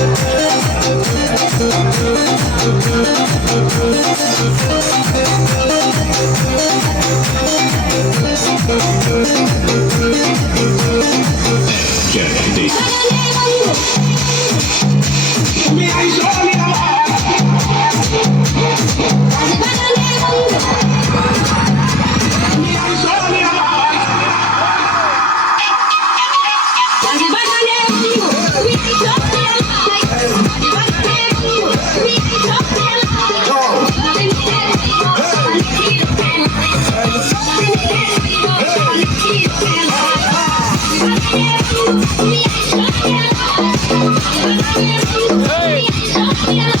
Dạ, Jack Davis. Thank